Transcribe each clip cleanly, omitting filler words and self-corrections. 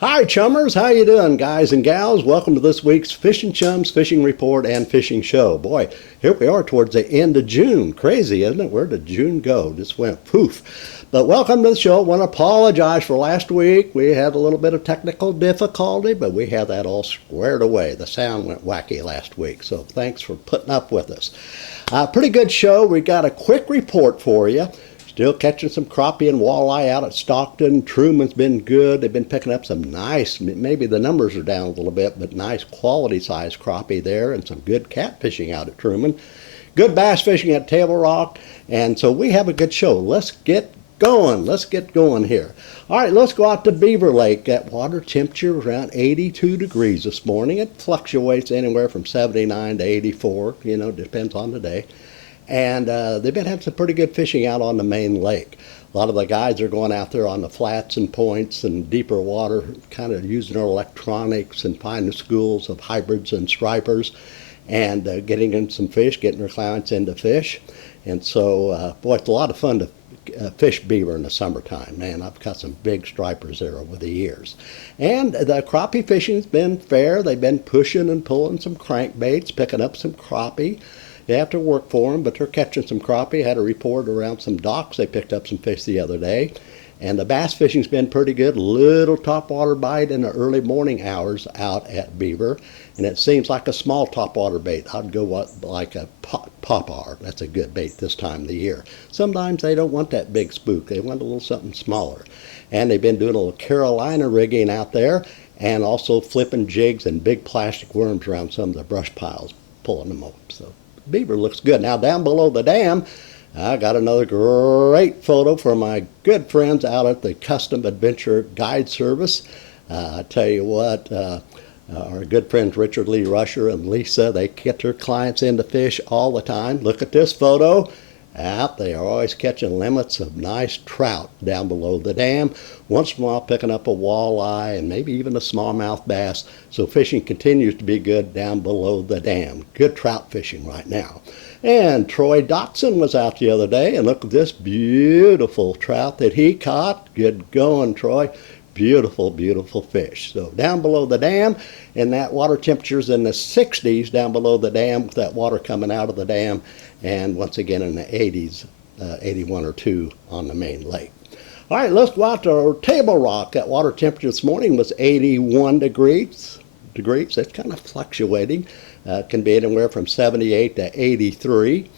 Hi chummers, how you doing guys and gals? Welcome to this week's Fishing Chums Fishing Report and Fishing Show. Boy, here we are towards the end of June. Crazy, isn't it? Where did June go? Just went poof. But welcome to the show. I want to apologize for last week. We had a little bit of technical difficulty, but we had that all squared away. The sound went wacky last week, so thanks for putting up with us. Pretty good show. We got a quick report for you. Still catching some crappie and walleye out at Stockton. Truman's been good. They've been picking up some nice, maybe the numbers are down a little bit, but nice quality size crappie there, and some good catfishing out at Truman. Good bass fishing at Table Rock, and so we have a good show. Let's get going. Let's get going here. All right, let's go out to Beaver Lake. That water temperature around 82 degrees this morning. It fluctuates anywhere from 79 to 84, depends on the day. And they've been having some pretty good fishing out on the main lake. A lot of the guys are going out there on the flats and points and deeper water, kind of using their electronics and finding schools of hybrids and stripers and getting in some fish, getting their clients into fish. And so, boy, it's a lot of fun to fish beaver in the summertime. Man, I've caught some big stripers there over the years. And the crappie fishing's been fair. They've been pushing and pulling some crankbaits, picking up some crappie. You have to work for them, but they're catching some crappie. Had a report around some docks. They picked up some fish the other day. And the bass fishing's been pretty good. Little topwater bite in the early morning hours out at Beaver. And it seems like a small topwater bait. I'd go like a popar. That's a good bait this time of the year. Sometimes they don't want that big spook. They want a little something smaller. And they've been doing a little Carolina rigging out there and also flipping jigs and big plastic worms around some of the brush piles, pulling them up. So beaver looks good. Now down below the dam, I got another great photo from my good friends out at the Custom Adventure Guide Service. I tell you what, our good friends Richard Lee Rusher and Lisa, they get their clients into fish all the time. Look at this photo. They are always catching limits of nice trout down below the dam. Once in a while picking up a walleye and maybe even a smallmouth bass. So fishing continues to be good down below the dam. Good trout fishing right now. And Troy Dotson was out the other day, and look at this beautiful trout that he caught. Good going, Troy. Beautiful, beautiful fish. So down below the dam, and that water temperature's in the 60s down below the dam with that water coming out of the dam, and once again in the 80s, 81 or 2 on the main lake. All right, let's go out to Table Rock. That water temperature this morning was 81 degrees. That's kind of fluctuating. Can be anywhere from 78 to 83.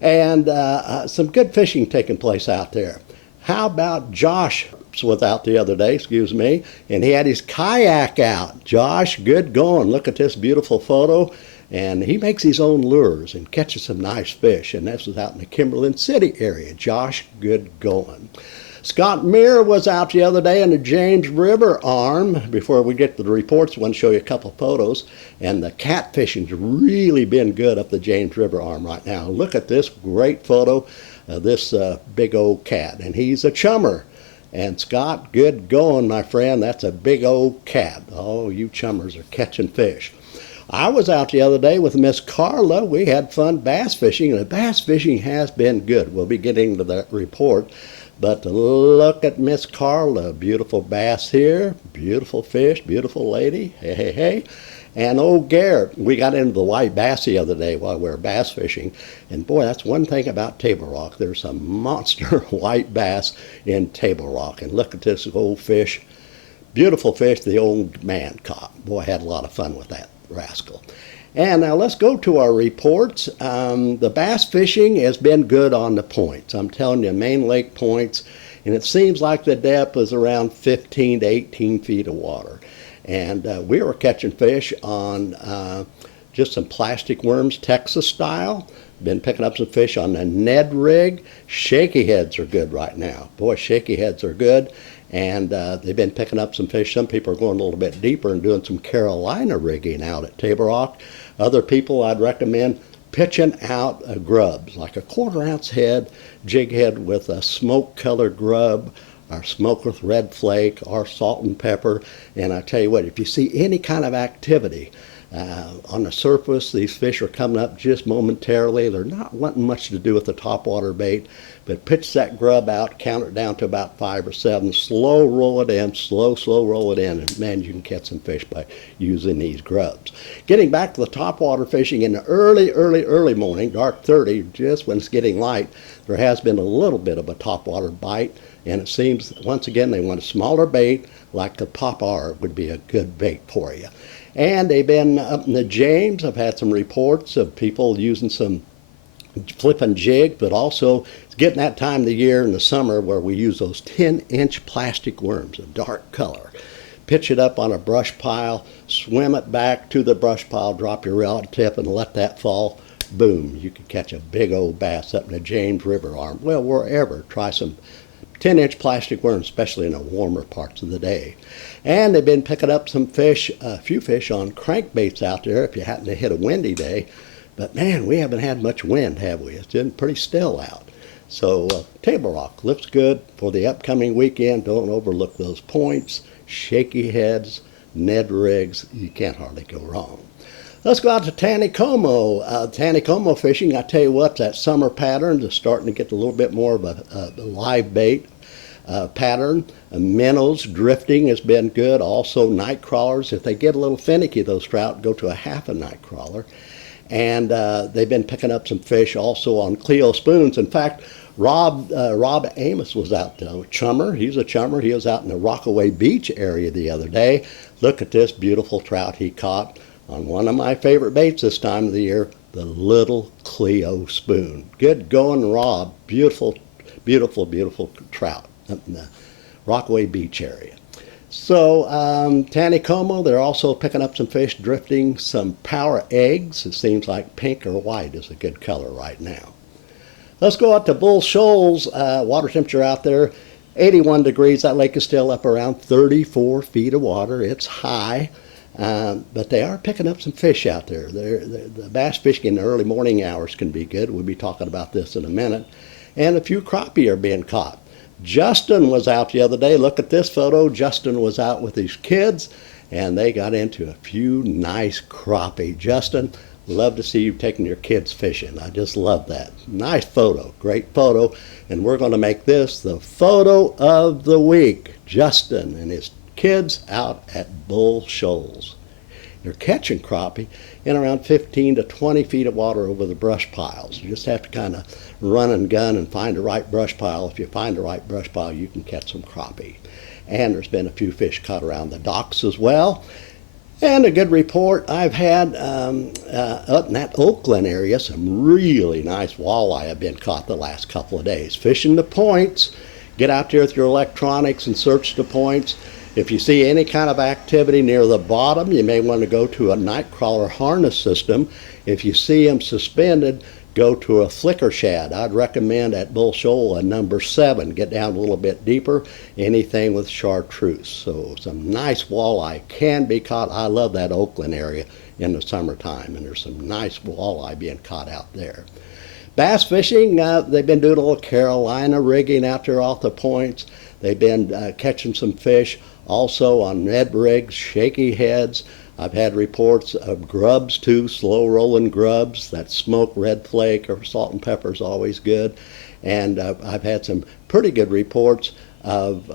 And some good fishing taking place out there. How about Josh was out the other day, and he had his kayak out. Josh, good going. Look at this beautiful photo. And he makes his own lures and catches some nice fish. And this was out in the Kimberlin City area. Josh, good going. Scott Meir was out the other day in the James River arm. Before we get to the reports, I want to show you a couple of photos. And the catfishing's really been good up the James River arm right now. Look at this great photo of this big old cat. And he's a chummer. And Scott, good going, my friend. That's a big old cat. Oh, you chummers are catching fish. I was out the other day with Miss Carla. We had fun bass fishing, and the bass fishing has been good. We'll be getting to that report. But look at Miss Carla. Beautiful bass here. Beautiful fish. Beautiful lady. Hey, hey, hey. And old Garrett, we got into the white bass the other day while we were bass fishing. And boy, that's one thing about Table Rock. There's some monster white bass in Table Rock. And look at this old fish. Beautiful fish the old man caught. Boy, I had a lot of fun with that rascal. And now let's go to our reports. The bass fishing has been good on the points. I'm telling you, main lake points. And it seems like the depth is around 15 to 18 feet of water. And we were catching fish on just some plastic worms, Texas style. Been picking up some fish on the Ned rig. Shaky heads are good right now. Boy, shaky heads are good. And they've been picking up some fish. Some people are going a little bit deeper and doing some Carolina rigging out at Table Rock. Other people I'd recommend pitching out grubs, like a 1/4 ounce head, jig head with a smoke-colored grub, our smoke with red flake, our salt and pepper. And I tell you what, if you see any kind of activity on the surface, these fish are coming up just momentarily. They're not wanting much to do with the topwater bait. but pitch that grub out, count it down to about 5 or 7, slow roll it in, slow roll it in, and man, you can catch some fish by using these grubs. Getting back to the topwater fishing in the early morning, dark 30, just when it's getting light, there has been a little bit of a topwater bite, and it seems, once again, they want a smaller bait, like the pop-R would be a good bait for you. And they've been up in the James. I've had some reports of people using some flipping jig, but also it's getting that time of the year in the summer where we use those 10-inch plastic worms, a dark color. Pitch it up on a brush pile, swim it back to the brush pile, drop your rod tip and let that fall. Boom, you could catch a big old bass up in the James River arm. Well, wherever, try some 10-inch plastic worms, especially in the warmer parts of the day. And they've been picking up some fish, a few fish on crankbaits out there if you happen to hit a windy day. But man, we haven't had much wind, have we? It's been pretty still out. So Table Rock looks good for the upcoming weekend. Don't overlook those points, shaky heads, Ned rigs. You can't hardly go wrong. Let's go out to Taneycomo. Taneycomo fishing, I tell you what, that summer pattern is starting to get a little bit more of a live bait pattern. Minnows, drifting has been good. Also night crawlers. If they get a little finicky, those trout, go to a half a night crawler. And they've been picking up some fish also on Cleo spoons. In fact, Rob Amos was out there, chummer. He's a chummer. He was out in the Rockaway Beach area the other day. Look at this beautiful trout he caught on one of my favorite baits this time of the year, the little Cleo spoon. Good going, Rob. Beautiful, beautiful, beautiful trout up in the Rockaway Beach area. So Taneycomo, they're also picking up some fish, drifting some power eggs. It seems like pink or white is a good color right now. Let's go out to Bull Shoals. Water temperature out there, 81 degrees. That lake is still up around 34 feet of water. It's high, but they are picking up some fish out there. The bass fishing in the early morning hours can be good. We'll be talking about this in a minute. And a few crappie are being caught. Justin was out the other day. Look at this photo. Justin was out with his kids, and they got into a few nice crappie. Justin, love to see you taking your kids fishing. I just love that. Nice photo. Great photo. And we're going to make this the photo of the week. Justin and his kids out at Bull Shoals. They're catching crappie in around 15 to 20 feet of water over the brush piles. You just have to kind of run and gun and find the right brush pile. If you find the right brush pile, you can catch some crappie. And there's been a few fish caught around the docks as well. And a good report I've had up in that Oakland area, some really nice walleye have been caught the last couple of days. Fishing the points. Get out there with your electronics and search the points. If you see any kind of activity near the bottom, you may want to go to a night crawler harness system. If you see them suspended, go to a flicker shad. I'd recommend at Bull Shoal a number 7. Get down a little bit deeper, anything with chartreuse. So some nice walleye can be caught. I love that Oakland area in the summertime, and there's some nice walleye being caught out there. Bass fishing, they've been doing a little Carolina rigging out there off the points. They've been catching some fish also on Ned rigs, shaky heads. I've had reports of grubs too, slow rolling grubs. That smoked red flake or salt and pepper is always good. And I've had some pretty good reports of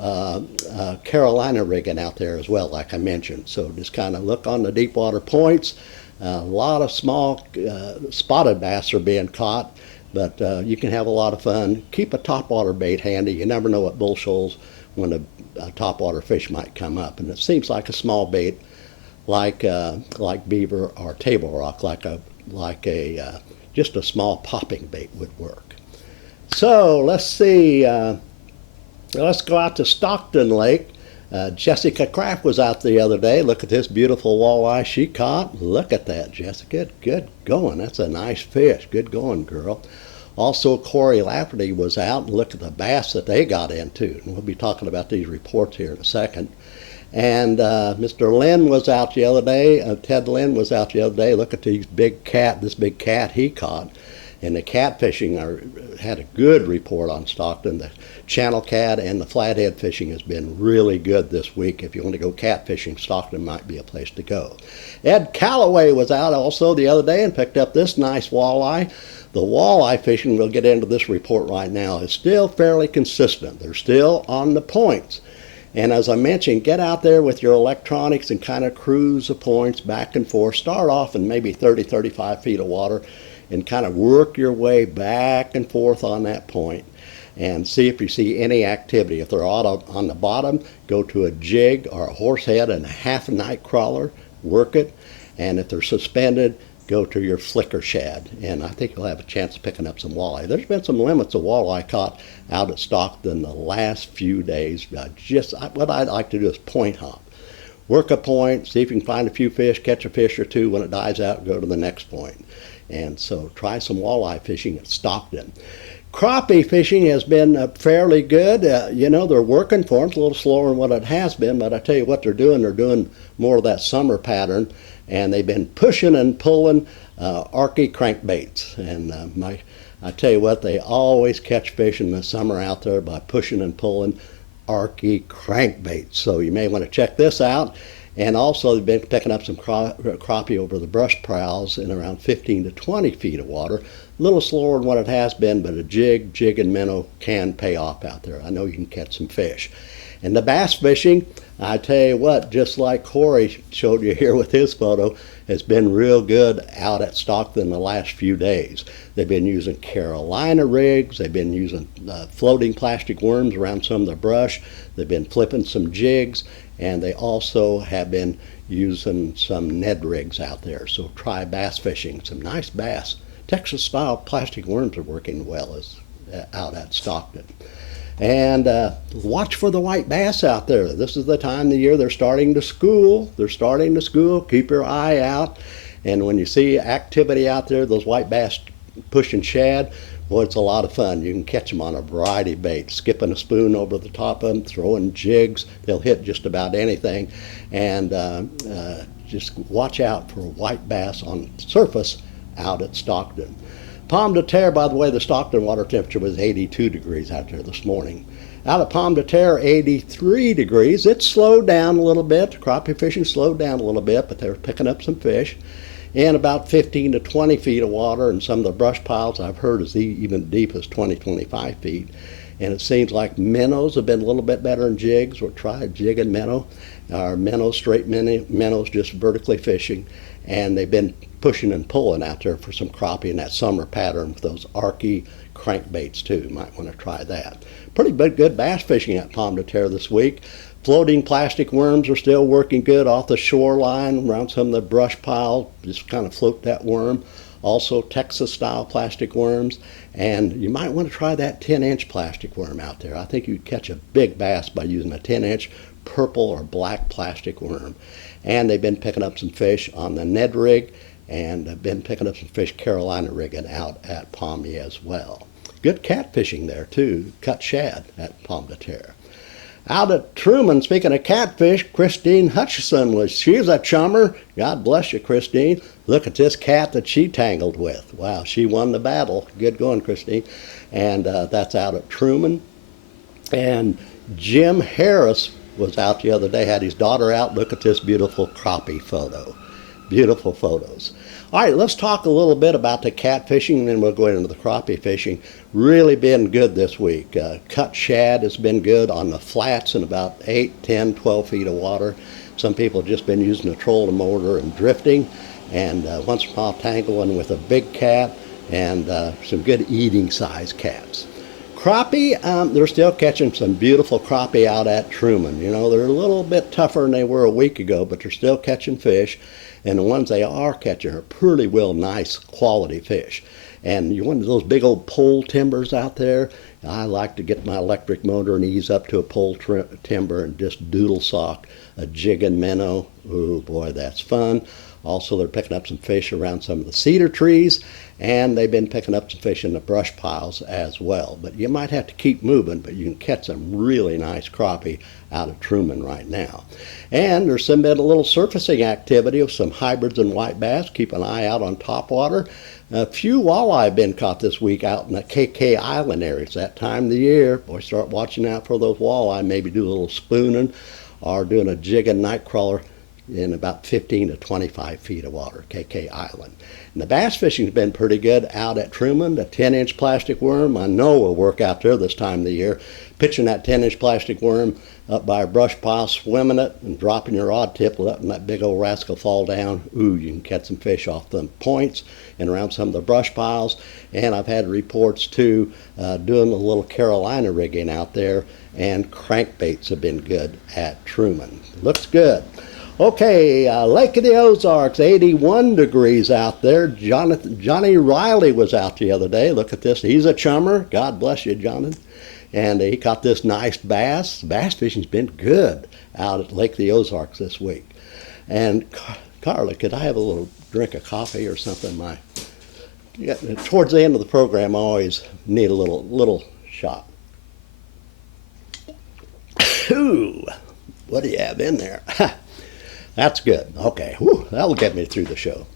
Carolina rigging out there as well, like I mentioned. So just kind of look on the deep water points. A lot of small spotted bass are being caught, but you can have a lot of fun. Keep a topwater bait handy. You never know at Bull Shoals when a topwater fish might come up, and it seems like a small bait, like beaver or table rock, like a just a small popping bait would work. So let's see. Let's go out to Stockton Lake. Jessica Kraft was out the other day. Look at this beautiful walleye she caught. Look at that, Jessica. Good going. That's a nice fish. Good going, girl. Also, Corey Lafferty was out, and look at the bass that they got into. And we'll be talking about these reports here in a second. And Mr. Lynn was out the other day. Ted Lynn was out the other day. Look at this big cat he caught. And the catfishing had a good report on Stockton. The channel cat and the flathead fishing has been really good this week. If you want to go catfishing, Stockton might be a place to go. Ed Calloway was out also the other day and picked up this nice walleye. The walleye fishing, we'll get into this report right now, is still fairly consistent. They're still on the points. And as I mentioned, get out there with your electronics and kind of cruise the points back and forth. Start off in maybe 30, 35 feet of water and kind of work your way back and forth on that point and see if you see any activity. If they're out on the bottom, go to a jig or a horsehead and a half a night crawler, work it. And if they're suspended, go to your flicker shad, and I think you'll have a chance of picking up some walleye. There's been some limits of walleye caught out at Stockton the last few days. What I'd like to do is point hop. Work a point, see if you can find a few fish, catch a fish or two. When it dies out, go to the next point. And so try some walleye fishing at Stockton. Crappie fishing has been fairly good. They're working for them. It's a little slower than what it has been, but I tell you what they're doing more of that summer pattern, and they've been pushing and pulling arky crankbaits. And I tell you what, they always catch fish in the summer out there by pushing and pulling arky crankbaits. So you may want to check this out. And also they've been picking up some crappie over the brush piles in around 15 to 20 feet of water. A little slower than what it has been, but a jig and minnow can pay off out there. I know you can catch some fish. And the bass fishing, I tell you what, just like Corey showed you here with his photo, has been real good out at Stockton the last few days. They've been using Carolina rigs. They've been using floating plastic worms around some of the brush. They've been flipping some jigs, and they also have been using some Ned rigs out there. So try bass fishing, some nice bass. Texas-style plastic worms are working well out at Stockton. And watch for the white bass out there. This is the time of the year they're starting to school. Keep your eye out. And when you see activity out there, those white bass pushing shad, boy, it's a lot of fun. You can catch them on a variety of baits, skipping a spoon over the top of them, throwing jigs. They'll hit just about anything. And just watch out for white bass on surface out at Stockton. Pomme de terre, by the way, the Stockton water temperature was 82 degrees out there this morning. Out at Pomme de terre, 83 degrees. It slowed down a little bit. Crappie fishing slowed down a little bit, but they were picking up some fish. In about 15 to 20 feet of water, and some of the brush piles I've heard is even deep as 20, 25 feet. And it seems like minnows have been a little bit better than jigs. We'll try a jig and minnow. Our minnows, straight minnows, just vertically fishing. And they've been pushing and pulling out there for some crappie in that summer pattern with those arky crankbaits too. You might want to try that. Pretty good bass fishing at Pomme de terre this week. Floating plastic worms are still working good off the shoreline around some of the brush pile. Just kind of float that worm. Also Texas-style plastic worms. And you might want to try that 10-inch plastic worm out there. I think you'd catch a big bass by using a 10-inch purple or black plastic worm. And they've been picking up some fish on the Ned rig, and have been picking up some fish Carolina rigging out at Pommy as well. Good catfishing there too, cut shad at Pomme de terre. Out at Truman, speaking of catfish, Christine Hutchison she's a chummer. God bless you, Christine. Look at this cat that she tangled with. Wow, she won the battle. Good going, Christine. And that's out at Truman. And Jim Harris was out the other day, had his daughter out. Look at this beautiful crappie photo. Beautiful photos. All right, let's talk a little bit about the catfishing, and then we'll go into the crappie fishing. Really been good this week. Cut shad has been good on the flats in about 8, 10, 12 feet of water. Some people have just been using a trolling motor and drifting, and once in a while tangling with a big cat and some good eating size cats. Crappie, they're still catching some beautiful crappie out at Truman. You know, they're a little bit tougher than they were a week ago, but they're still catching fish. And the ones they are catching are pretty well nice quality fish. And you want those big old pole timbers out there. I like to get my electric motor and ease up to a pole timber and just doodle sock a jig and minnow Ooh, boy, that's fun. Also, they're picking up some fish around some of the cedar trees, and they've been picking up some fish in the brush piles as well. But you might have to keep moving, but you can catch some really nice crappie out of Truman right now. And there's been a little surfacing activity of some hybrids and white bass. Keep an eye out on topwater. A few walleye have been caught this week out in the KK Island area. It's that time of the year. Boy, start watching out for those walleye. Maybe do a little spooning or doing a jig and night crawler in about 15 to 25 feet of water, KK Island. And the bass fishing's been pretty good out at Truman. The 10-inch plastic worm, I know will work out there this time of the year. Pitching that 10-inch plastic worm up by a brush pile, swimming it, and dropping your rod tip, letting that big old rascal fall down. Ooh, you can catch some fish off them points and around some of the brush piles. And I've had reports too, doing a little Carolina rigging out there, and crankbaits have been good at Truman. Looks good. Okay, Lake of the Ozarks, 81 degrees out there. Johnny Riley was out the other day. Look at this. He's a chummer. God bless you, Johnny. And he caught this nice bass. Bass fishing's been good out at Lake of the Ozarks this week. And Carla, could I have a little drink of coffee or something? Towards the end of the program, I always need a little shot. Ooh, what do you have in there? That's good. Okay, whew, that'll get me through the show.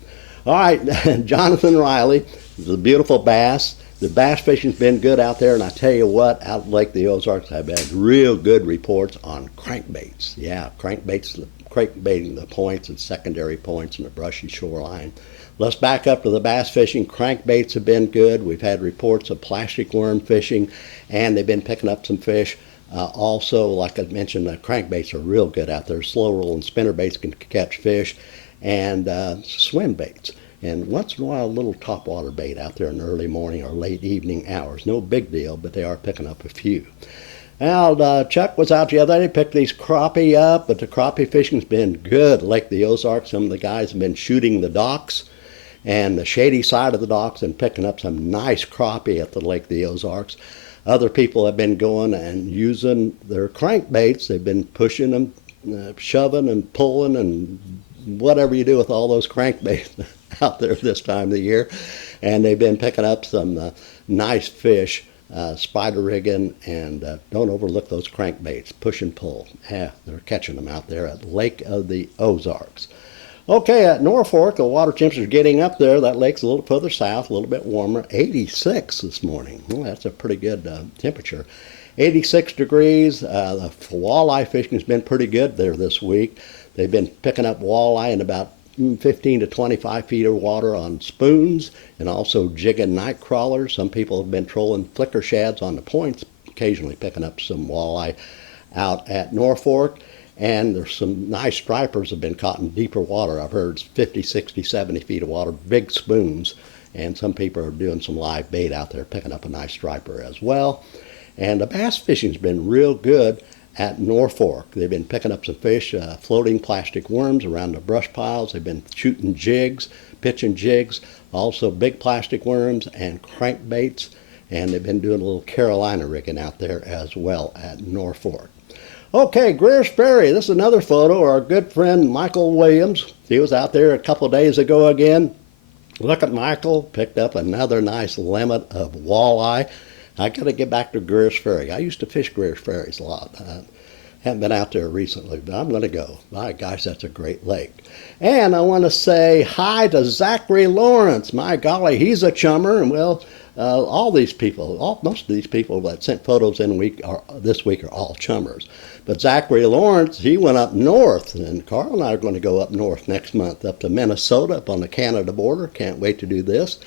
All right, Jonathan Riley, the beautiful bass. The bass fishing's been good out there, and I tell you what, out at Lake of the Ozarks, I've had real good reports on crankbaits. Yeah, crankbaiting the points and secondary points in the brushy shoreline. Let's back up to the bass fishing. Crankbaits have been good. We've had reports of plastic worm fishing, and they've been picking up some fish. Also, like I mentioned, the crankbaits are real good out there. Slow roll and spinner baits can catch fish, and swim baits. And once in a while, a little topwater bait out there in the early morning or late evening hours. No big deal, but they are picking up a few. Now, Chuck was out the other day, picked these crappie up, but the crappie fishing's been good. Lake of the Ozarks, some of the guys have been shooting the docks and the shady side of the docks and picking up some nice crappie at the Lake of the Ozarks. Other people have been going and using their crankbaits. They've been pushing them, shoving and pulling and whatever you do with all those crankbaits out there this time of the year. And they've been picking up some nice fish, spider rigging, and don't overlook those crankbaits. Push and pull. Yeah, they're catching them out there at Lake of the Ozarks. Okay, at Norfolk, the water temperature's getting up there. That lake's a little further south, a little bit warmer. 86 this morning. Well, that's a pretty good temperature. 86 degrees. The walleye fishing's been pretty good there this week. They've been picking up walleye in about 15 to 25 feet of water on spoons and also jigging night crawlers. Some people have been trolling flicker shads on the points, occasionally picking up some walleye out at Norfolk. And there's some nice stripers have been caught in deeper water. I've heard 50, 60, 70 feet of water, big spoons. And some people are doing some live bait out there, picking up a nice striper as well. And the bass fishing's been real good at Norfolk. They've been picking up some fish, floating plastic worms around the brush piles. They've been shooting jigs, pitching jigs, also big plastic worms and crankbaits. And they've been doing a little Carolina rigging out there as well at Norfolk. Okay, Greer's Ferry. This is another photo. Our good friend Michael Williams. He was out there a couple of days ago again. Look at Michael. Picked up another nice limit of walleye. I got to get back to Greer's Ferry. I used to fish Greer's Ferries a lot. Haven't been out there recently, but I'm going to go. My gosh, that's a great lake. And I want to say hi to Zachary Lawrence. My golly, he's a chummer. And well, all these people, most of these people that sent photos this week are all chummers. But Zachary Lawrence, he went up north, and Carl and I are going to go up north next month, up to Minnesota, up on the Canada border. Can't wait to do this.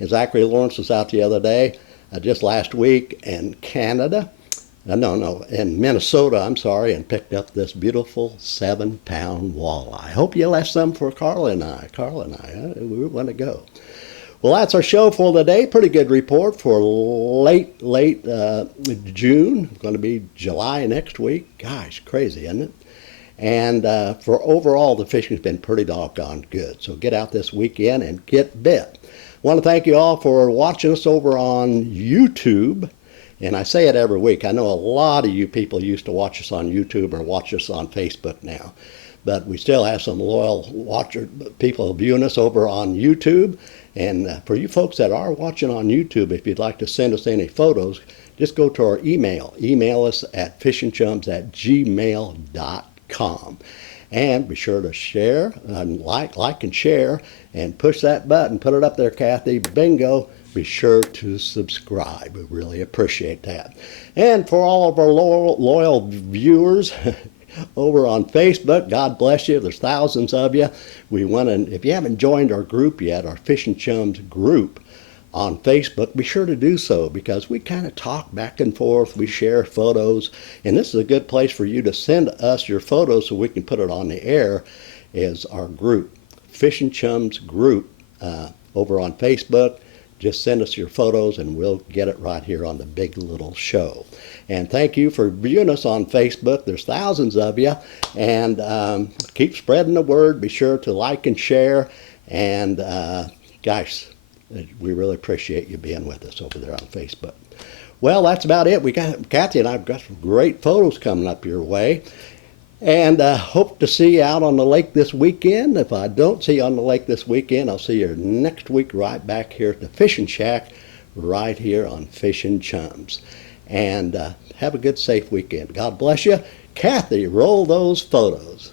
And Zachary Lawrence was out the other day, just last week, in Canada. In Minnesota, and picked up this beautiful 7-pound walleye. I hope you'll have some for Carla and I. We want to go. Well, that's our show for the day. Pretty good report for late June. It's going to be July next week. Gosh, crazy, isn't it? And for overall, the fishing's been pretty doggone good. So get out this weekend and get bit. I want to thank you all for watching us over on YouTube. And I say it every week. I know a lot of you people used to watch us on YouTube or watch us on Facebook now. But we still have some loyal people viewing us over on YouTube. And for you folks that are watching on YouTube, if you'd like to send us any photos, just go to our email. Email us at fishingchums@gmail.com. And be sure to share and like and share, and push that button. Put it up there, Kathy. Bingo. Be sure to subscribe. We really appreciate that. And for all of our loyal viewers over on Facebook, God bless you. There's thousands of you. If you haven't joined our group yet, our Fishing Chums group on Facebook, be sure to do so, because we kind of talk back and forth. We share photos, and this is a good place for you to send us your photos so we can put it on the air. Is our group, Fishing Chums group, over on Facebook. Just send us your photos and we'll get it right here on the Big Little Show. And thank you for viewing us on Facebook. There's thousands of you. And keep spreading the word. Be sure to like and share. And guys, we really appreciate you being with us over there on Facebook. Well, that's about it. Kathy and I have got some great photos coming up your way. And hope to see you out on the lake this weekend. If I don't see you on the lake this weekend, I'll see you next week right back here at the Fishing Shack, right here on Fishing Chums. And have a good, safe weekend. God bless you. Kathy, roll those photos.